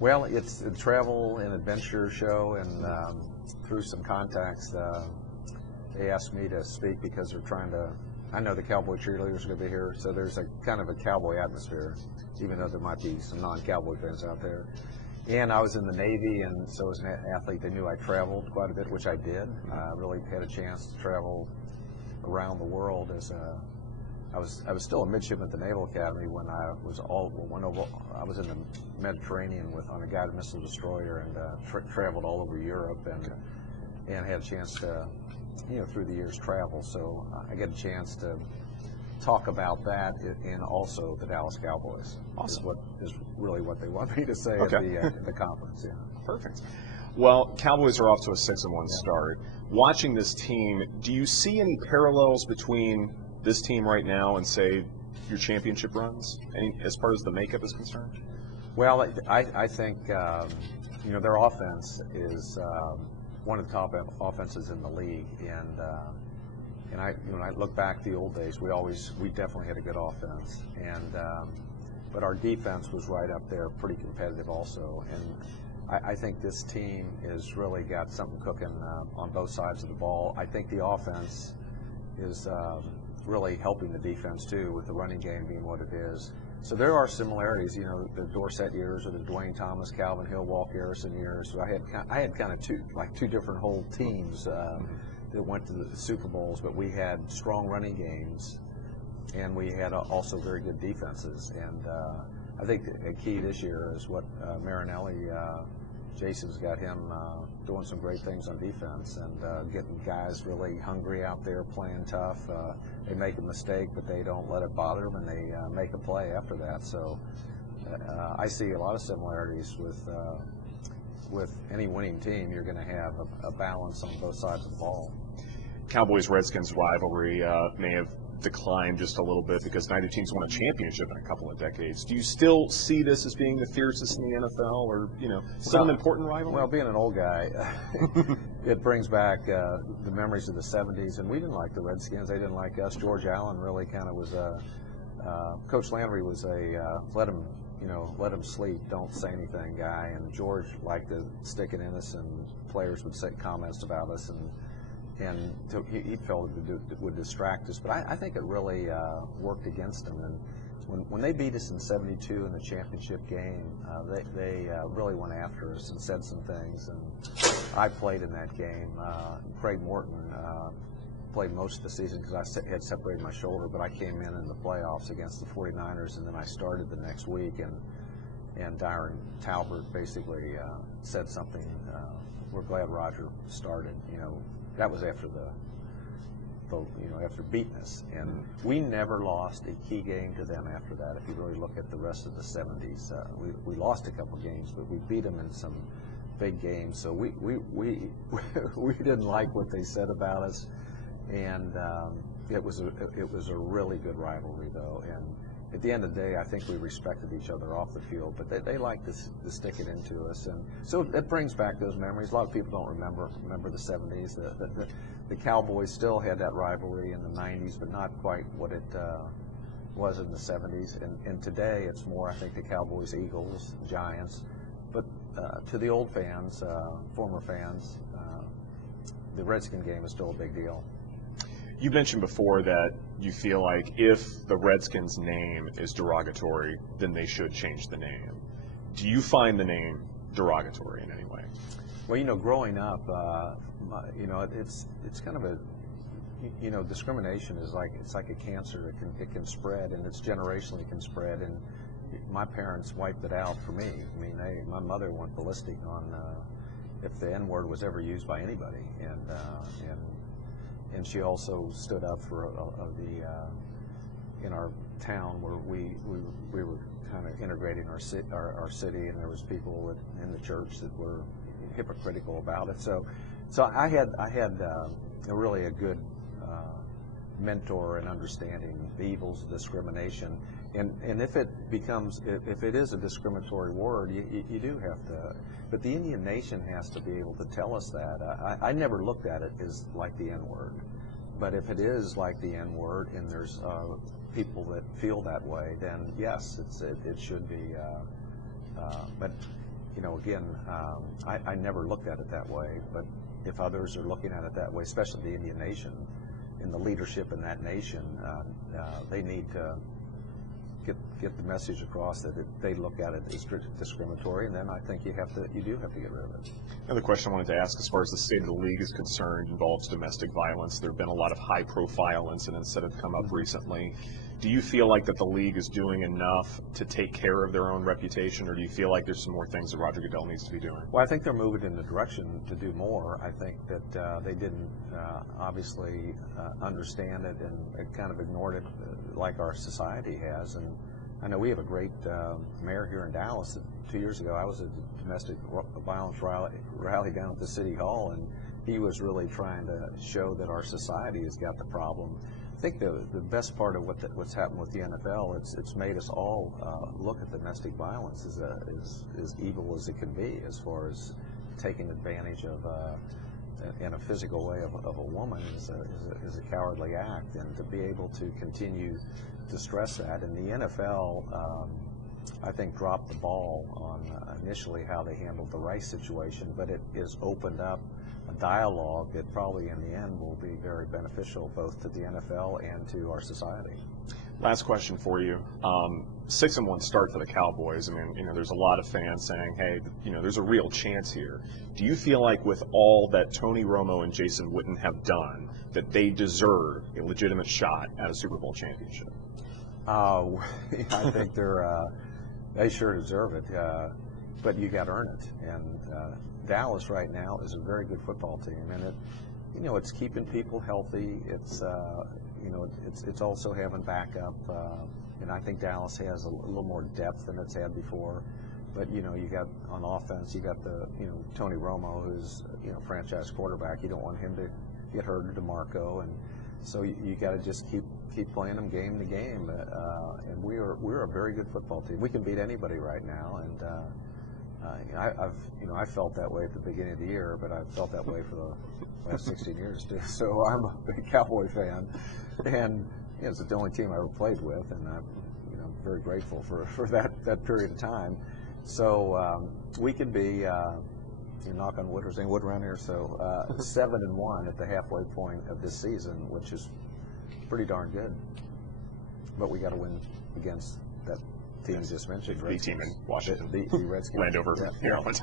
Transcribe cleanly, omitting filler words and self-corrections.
Well, it's a travel and adventure show, and through some contacts, they asked me to speak because they're trying to. I know the Cowboy cheerleaders are going to be here, so there's a kind of a cowboy atmosphere, even though there might be some non-cowboy fans out there. And I was in the Navy, and so as an athlete, they knew I traveled quite a bit, which I did. I really had a chance to travel around the world as I was still a midshipman at the Naval Academy when I was I was in the Mediterranean on a guided missile destroyer and traveled all over Europe and had a chance to, through the years travel. So I get a chance to talk about that and also the Dallas Cowboys. Awesome. Is really what they want me to say at the conference. Yeah. Perfect. Well, Cowboys are off to a 6-1 start. Watching this team, do you see any parallels between this team right now and, say, your championship runs, as far as the makeup is concerned? Well, I think their offense is one of the top offenses in the league, and when I look back to the old days, we definitely had a good offense, and but our defense was right up there, pretty competitive also, and I think this team has really got something cooking on both sides of the ball. I think the offense is really helping the defense too, with the running game being what it is. So there are similarities, the Dorsett years or the Dwayne Thomas, Calvin Hill, Walt Garrison years. So I had kind of two different whole teams that went to the Super Bowls, but we had strong running games, and we had also very good defenses. And I think the key this year is what Marinelli, Jason's got him doing some great things on defense and getting guys really hungry out there, playing tough. They make a mistake, but they don't let it bother them, and they make a play after that. So I see a lot of similarities with any winning team. You're going to have a balance on both sides of the ball. Cowboys-Redskins rivalry may have declined just a little bit because neither team's won a championship in a couple of decades. Do you still see this as being the fiercest in the NFL, or still an important rivalry? Well, being an old guy, it brings back the memories of the '70s, and we didn't like the Redskins. They didn't like us. George Allen really kind of was Coach Landry was let him sleep, don't say anything guy, and George liked to stick it in us, and players would say comments about us, and he felt it would distract us. But I think it really worked against them. And when they beat us in '72 in the championship game, they really went after us and said some things. And I played in that game. Craig Morton played most of the season because I had separated my shoulder, but I came in the playoffs against the 49ers, and then I started the next week. And Darren Talbert basically said something. We're glad Roger started. That was after after beating us, and we never lost a key game to them after that. If you really look at the rest of the '70s, we lost a couple games, but we beat them in some big games. So we didn't like what they said about us, and it was a really good rivalry though. And at the end of the day, I think we respected each other off the field, but they like to stick it into us, and so it brings back those memories. A lot of people don't remember the '70s. The Cowboys still had that rivalry in the '90s, but not quite what it was in the '70s. And today, it's more, I think, the Cowboys, Eagles, Giants. But to the old fans, former fans, the Redskin game is still a big deal. You mentioned before that you feel like if the Redskins name is derogatory, then they should change the name. Do you find the name derogatory in any way? Well, growing up, it's kind of a, discrimination is it's like a cancer. It can spread, and it's generationally can spread. And my parents wiped it out for me. I mean, my mother went ballistic on if the N-word was ever used by anybody, and she also stood up for in our town where we were kind of integrating our city, and there was people in the church that were hypocritical about it. So I had really a good mentor in understanding the evils of discrimination. And if it is a discriminatory word, you do have to. But the Indian Nation has to be able to tell us that. I never looked at it as like the N-word. But if it is like the N-word and there's people that feel that way, then yes, it should be. But again, I never looked at it that way, but if others are looking at it that way, especially the Indian Nation, and the leadership in that nation, they need to get the message across that they look at it as discriminatory, and then I think you do have to get rid of it. Another question I wanted to ask, as far as the state of the league is concerned, involves domestic violence. There have been a lot of high-profile incidents that have come up recently. Do you feel like that the league is doing enough to take care of their own reputation, or do you feel like there's some more things that Roger Goodell needs to be doing? Well, I think they're moving in the direction to do more. I think that they didn't obviously understand it and kind of ignored it like our society has. And I know we have a great mayor here in Dallas. 2 years ago, I was at a domestic violence rally down at the City Hall, and he was really trying to show that our society has got the problem. I think the best part of what's happened with the NFL, it's made us all look at domestic violence as evil as it can be, as far as taking advantage of in a physical way of a woman is a cowardly act, and to be able to continue to stress that. And the NFL, I think, dropped the ball on initially how they handled the Rice situation, but it has opened up a dialogue that probably in the end will be very beneficial both to the NFL and to our society. Last question for you. 6-1 start for the Cowboys. I mean, there's a lot of fans saying, hey, there's a real chance here. Do you feel like with all that Tony Romo and Jason Witten have done, that they deserve a legitimate shot at a Super Bowl championship? I think they sure deserve it, but you got to earn it. And Dallas right now is a very good football team, and it's keeping people healthy. It's it's also having backup, and I think Dallas has a little more depth than it's had before. But you got on offense, you got the Tony Romo, who's franchise quarterback. You don't want him to get hurt, or DeMarco, and so you got to just keep playing them game to game. And we're a very good football team. We can beat anybody right now, and I felt that way at the beginning of the year, but I've felt that way for the last 16 years too. So I'm a big Cowboy fan, and it's the only team I ever played with, and I'm very grateful for that period of time. So we can be, knock on wood, or saying wood around here, so 7-1 at the halfway point of this season, which is pretty darn good. But we got to win against that team just mentioned. The team in Washington. The Redskins. Landover, yeah. Maryland.